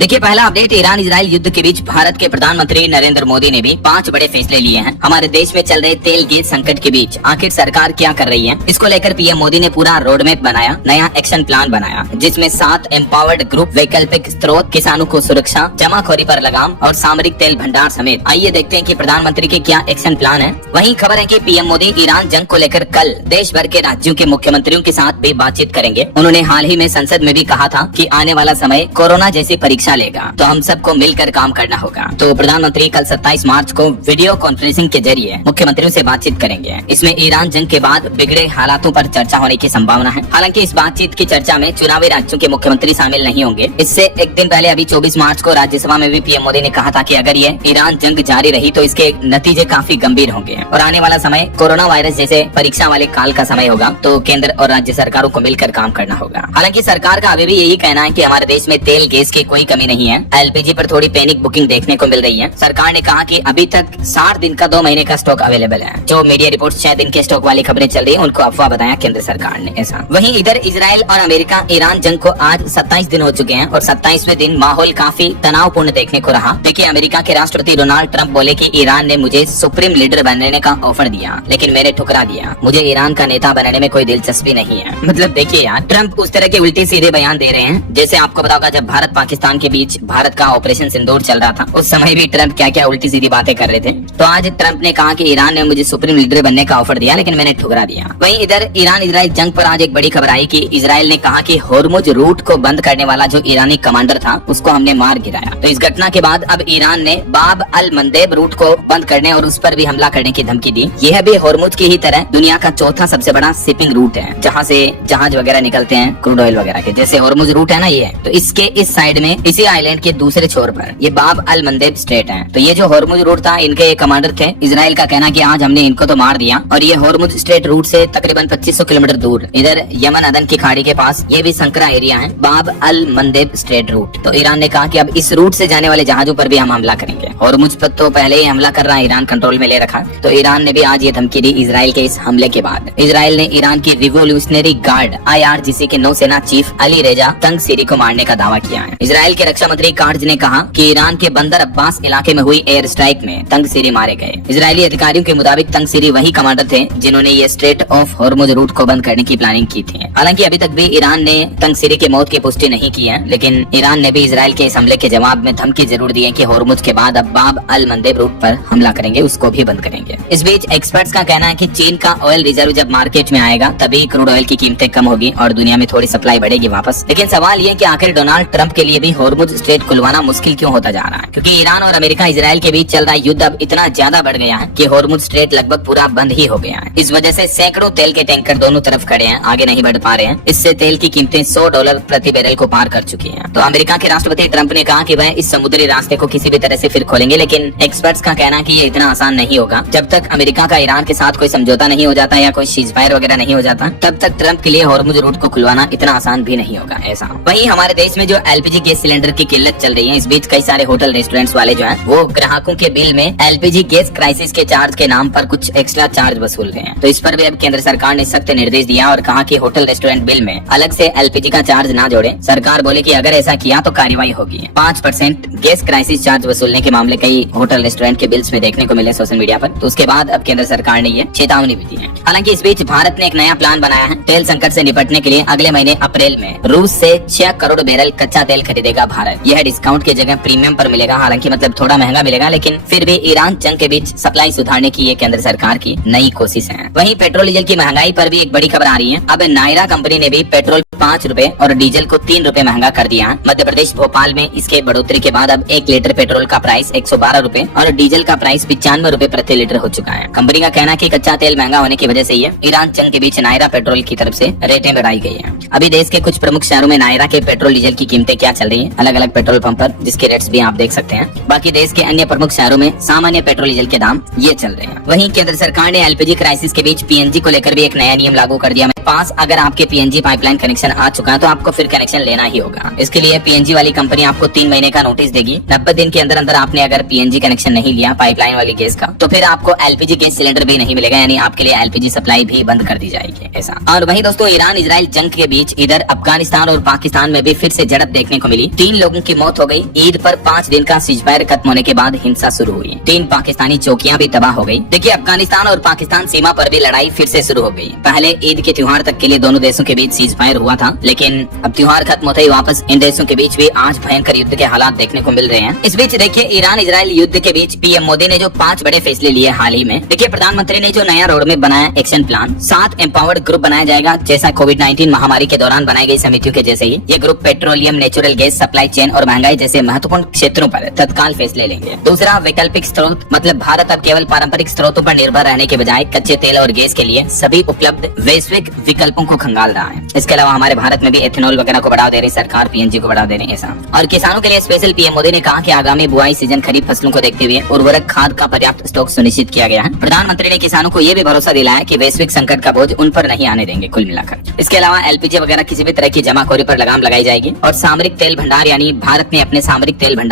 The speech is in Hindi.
देखिए पहला अपडेट, ईरान इजराइल युद्ध के बीच भारत के प्रधानमंत्री नरेंद्र मोदी ने भी 5 बड़े फैसले लिए हैं। हमारे देश में चल रहे तेल गैस संकट के बीच आखिर सरकार क्या कर रही है, इसको लेकर पीएम मोदी ने पूरा रोड मैप बनाया, नया एक्शन प्लान बनाया, जिसमें 7 एम्पावर्ड ग्रुप, वैकल्पिक स्रोत, किसानों को सुरक्षा, जमाखोरी पर लगाम और सामरिक तेल भंडार समेत। आइए देखते हैं कि प्रधानमंत्री के क्या एक्शन प्लान है। वहीं खबर है कि पीएम मोदी ईरान जंग को लेकर कल देश भर के राज्यों के मुख्यमंत्रियों के साथ भी बातचीत करेंगे। उन्होंने हाल ही में संसद में भी कहा था कि आने वाला समय कोरोना जैसी परीक्षा लेगा, तो हम सबको मिलकर काम करना होगा। तो प्रधानमंत्री कल 27 मार्च को वीडियो कॉन्फ्रेंसिंग के जरिए मुख्यमंत्रियों से बातचीत करेंगे। इसमें ईरान जंग के बाद बिगड़े हालातों पर चर्चा होने की संभावना है। हालांकि इस बातचीत की चर्चा में चुनावी राज्यों के मुख्यमंत्री शामिल नहीं होंगे। इससे एक दिन पहले अभी 24 मार्च को राज्यसभा में भी पीएम मोदी ने कहा था कि अगर ये ईरान जंग जारी रही तो इसके नतीजे काफी गंभीर होंगे और आने वाला समय कोरोना वायरस जैसे परीक्षा वाले काल का समय होगा, तो केंद्र और राज्य सरकारों को मिलकर काम करना होगा। हालांकि सरकार का अभी भी यही कहना है कि हमारे देश में तेल गैस की कोई कमी नहीं है। एलपीजी पर थोड़ी पैनिक बुकिंग देखने को मिल रही है। सरकार ने कहा कि अभी तक 60 दिन का 2 महीने का स्टॉक अवेलेबल है। जो मीडिया रिपोर्ट 6 दिन के स्टॉक वाली खबरें चल रही है उनको अफवाह बताया केंद्र सरकार ने ऐसा। वहीं इधर इजराइल और अमेरिका ईरान जंग को आज 27 दिन हो चुके हैं और 27वें दिन माहौल काफी तनावपूर्ण देखने को रहा। देखिए अमेरिका के राष्ट्रपति डोनाल्ड ट्रंप बोले कि ईरान ने मुझे सुप्रीम लीडर बनने का ऑफर दिया, लेकिन मैंने ठुकरा दिया। मुझे ईरान का नेता बनने में कोई दिलचस्पी नहीं है। मतलब देखिए यार, ट्रंप उस तरह के उल्टे सीधे बयान दे रहे हैं जैसे आपको पता होगा जब भारत पाकिस्तान के बीच भारत का ऑपरेशन सिंदूर चल रहा था, उस समय भी ट्रंप क्या क्या उल्टी सीधी बातें कर रहे थे। तो आज ट्रंप ने कहा कि ईरान ने मुझे सुप्रीम लीडर बनने का ऑफर दिया, लेकिन मैंने ठुकरा दिया। वहीं इधर ईरान इजराइल जंग पर आज एक बड़ी खबर आई कि इजराइल ने कहा कि होर्मुज रूट को बंद करने वाला जो ईरानी कमांडर था उसको हमने मार गिराया। तो इस घटना के बाद अब ईरान ने बाब अल मंदेब रूट को बंद करने और उस पर भी हमला करने की धमकी दी। यह भी होर्मुज की ही तरह दुनिया का चौथा सबसे बड़ा शिपिंग रूट है, जहाँ से जहाज वगैरह निकलते हैं क्रूड ऑयल वगैरह के, जैसे होर्मुज रूट है ना ये। तो इसके इस साइड में इसी आइलैंड के दूसरे छोर पर ये बाब अल मंदेब स्टेट है। तो ये जो होर्मुज रूट था इनके ये कमांडर थे। इजराइल का कहना कि आज हमने इनको तो मार दिया। और ये होर्मुज स्ट्रेट रूट से तकरीबन 2500 किलोमीटर दूर इधर यमन अदन की खाड़ी के पास ये भी संकरा एरिया है, बाब अल मंदेब स्ट्रेट रूट। तो ईरान ने कहा कि अब इस रूट से जाने वाले जहाजों पर भी हम हमला करेंगे। होर्मुज पर तो पहले ही हमला कर रहा है, ईरान कंट्रोल में ले रखा। तो ईरान ने भी आज ये धमकी दी इजराइल के इस हमले के बाद। इजराइल ने ईरान की रिवोल्यूशनरी गार्ड IRGC के नौसेना चीफ अली रेजा तंगसीरी को मारने का दावा किया है। इजराइल के रक्षा मंत्री कार्ज ने कहा कि ईरान के बंदर अब्बास इलाके में हुई एयर स्ट्राइक में तंगसीरी मारे गए। इजरायली अधिकारियों के मुताबिक तंगसीरी वही कमांडर थे जिन्होंने ये स्ट्रेट ऑफ होर्मुज रूट को बंद करने की प्लानिंग की थी। हालांकि अभी तक भी ईरान ने तंगसीरी की मौत की पुष्टि नहीं की है, लेकिन ईरान ने भी इजराइल के इस हमले के जवाब में धमकी जरूर दी है कि होर्मुज के बाद अब बाब अल मंदेब रूट पर हमला करेंगे, उसको भी बंद करेंगे। इस बीच एक्सपर्ट्स का कहना है कि चीन का ऑयल रिजर्व जब मार्केट में आएगा तभी क्रूड ऑयल की कीमतें कम होगी और दुनिया में थोड़ी सप्लाई बढ़ेगी वापस। लेकिन सवाल ये कि आखिर डोनाल्ड ट्रंप के लिए भी होर्मुज स्ट्रेट खुलवाना मुश्किल क्यों होता जा रहा है, क्योंकि ईरान और अमेरिका इजराइल के बीच चल रहा युद्ध अब इतना ज्यादा बढ़ गया है कि होर्मुज स्ट्रेट लगभग पूरा बंद ही हो गया है। इस वजह से सैकड़ों तेल के टैंकर दोनों तरफ खड़े हैं, आगे नहीं बढ़ पा रहे हैं। इससे तेल की कीमतें $100 प्रति बैरल को पार कर चुकी हैं। तो अमेरिका के राष्ट्रपति ट्रंप ने कहा कि वह इस समुद्री रास्ते को किसी भी तरह से फिर खोलेंगे, लेकिन एक्सपर्ट्स का कहना है कि ये इतना आसान नहीं होगा। जब तक अमेरिका का ईरान के साथ कोई समझौता नहीं हो जाता या कोई सीजफायर वगैरह नहीं हो जाता, तब तक ट्रंप के लिए होर्मुज रूट को खुलवाना इतना आसान भी नहीं होगा ऐसा। वहीं हमारे देश में जो LPG गैस सिलेंडर की किल्लत चल रही है, इस बीच कई सारे होटल रेस्टोरेंट्स वाले जो हैं वो ग्राहकों के बिल में LPG गैस क्राइसिस के चार्ज के नाम पर कुछ एक्स्ट्रा चार्ज वसूल रहे हैं। तो इस पर भी अब केंद्र सरकार ने सख्त निर्देश दिया और कहा कि होटल रेस्टोरेंट बिल में अलग से LPG का चार्ज ना जोड़े। सरकार बोले कि अगर ऐसा किया तो कार्रवाई होगी। 5% गैस क्राइसिस चार्ज वसूलने के मामले कई होटल रेस्टोरेंट के बिल्स में देखने को मिले सोशल मीडिया पर। तो उसके बाद अब केंद्र सरकार ने ये चेतावनी भी दी है। हालांकि इस बीच भारत ने एक नया प्लान बनाया है। तेल संकट से निपटने के लिए अगले महीने अप्रैल में रूस से 6 करोड़ बैरल कच्चा तेल खरीदेगा भारत। यह डिस्काउंट की जगह प्रीमियम पर मिलेगा, हालांकि मतलब थोड़ा महंगा मिलेगा, लेकिन फिर भी ईरान जंग के बीच सप्लाई सुधारने की ये केंद्र सरकार की नई कोशिश है। वहीं पेट्रोल डीजल की महंगाई पर भी एक बड़ी खबर आ रही है। अब नायरा कंपनी ने भी पेट्रोल 5 रुपए और डीजल को 3 रुपए महंगा कर दिया है। मध्य प्रदेश भोपाल में इसके बढ़ोतरी के बाद अब 1 लीटर पेट्रोल का प्राइस 112 रुपए और डीजल का प्राइस 95 रुपए प्रति लीटर हो चुका है। कंपनी का कहना है कि कच्चा तेल महंगा होने की वजह से ये ईरान जंग के बीच नायरा पेट्रोल की तरफ से रेटें बढ़ाई गई है। अभी देश के कुछ प्रमुख शहरों में नायरा के पेट्रोल डीजल की कीमतें क्या चल रही है, अलग अलग पेट्रोल पंप पर, जिसके रेट्स भी आप देख सकते हैं। बाकी देश के अन्य प्रमुख शहरों में सामान्य पेट्रोल डीजल के दाम ये चल रहे हैं। वहीं केंद्र सरकार ने LPG क्राइसिस के बीच PNG को लेकर भी एक नया नियम लागू कर दिया। पास अगर आपके पीएनजी पाइपलाइन कनेक्शन आ चुका है तो आपको फिर कनेक्शन लेना ही होगा। इसके लिए पीएनजी वाली कंपनी आपको 3 महीने का नोटिस देगी। 90 दिन के अंदर अंदर आपने अगर पीएनजी कनेक्शन नहीं लिया पाइपलाइन वाली गैस का, तो फिर आपको एलपीजी गैस सिलेंडर भी नहीं मिलेगा, यानी आपके लिए एलपीजी सप्लाई भी बंद कर दी जाएगी ऐसा। और वहीं दोस्तों ईरान इजराइल जंग के बीच इधर अफगानिस्तान और पाकिस्तान में भी फिर से झड़प देखने को मिली। 3 लोगों की मौत हो गई। ईद पर 5 दिन का सीजफायर खत्म होने के बाद हिंसा शुरू हुई। 3 पाकिस्तानी चौकियां भी तबाह हो गई। देखिए अफगानिस्तान और पाकिस्तान सीमा पर भी लड़ाई फिर से शुरू हो गई। पहले ईद के त्योहार तक के लिए दोनों देशों के बीच सीजफायर हुआ था, लेकिन अब त्योहार खत्म होते ही वापस इन देशों के बीच भी आज भयंकर युद्ध के हालात देखने को मिल रहे हैं। इस बीच देखिए ईरान इजराइल युद्ध के बीच पीएम मोदी ने जो 5 बड़े फैसले लिए हाल ही में। देखिए प्रधानमंत्री ने जो नया रोडमैप बनाया एक्शन प्लान, 7 एम्पावर्ड ग्रुप बनाया जाएगा जैसा कोविड-19 महामारी के दौरान बनाई गई समितियों के जैसे ही। ये group petroleum, natural gas supply chain और महंगाई जैसे महत्वपूर्ण क्षेत्रों पर तत्काल फैसले लेंगे। दूसरा वैकल्पिक स्रोत, मतलब भारत अब केवल पारंपरिक स्रोतों पर निर्भर रहने के बजाय कच्चे तेल और गैस के लिए सभी उपलब्ध वैश्विक विकल्पों को खंगाल रहा है। इसके अलावा हमारे भारत में भी एथेनॉल वगैरह को बढ़ावा दे रही सरकार, पीएनजी को बढ़ावा दे रही है ऐसा। और किसानों के लिए स्पेशल पीएम मोदी ने कहा कि आगामी बुआई सीजन खरीफ फसलों को देखते हुए उर्वरक खाद का पर्याप्त स्टॉक सुनिश्चित किया गया है। प्रधानमंत्री ने किसानों को ये भी भरोसा दिलाया कि वैश्विक संकट का बोझ उन पर नहीं आने देंगे कुल मिलाकर। इसके अलावा एलपीजी वगैरह किसी भी तरह की जमाखोरी पर लगाम लगाई जाएगी। और सामरिक तेल भंडार, यानी भारत ने अपने सामरिक तेल भंडार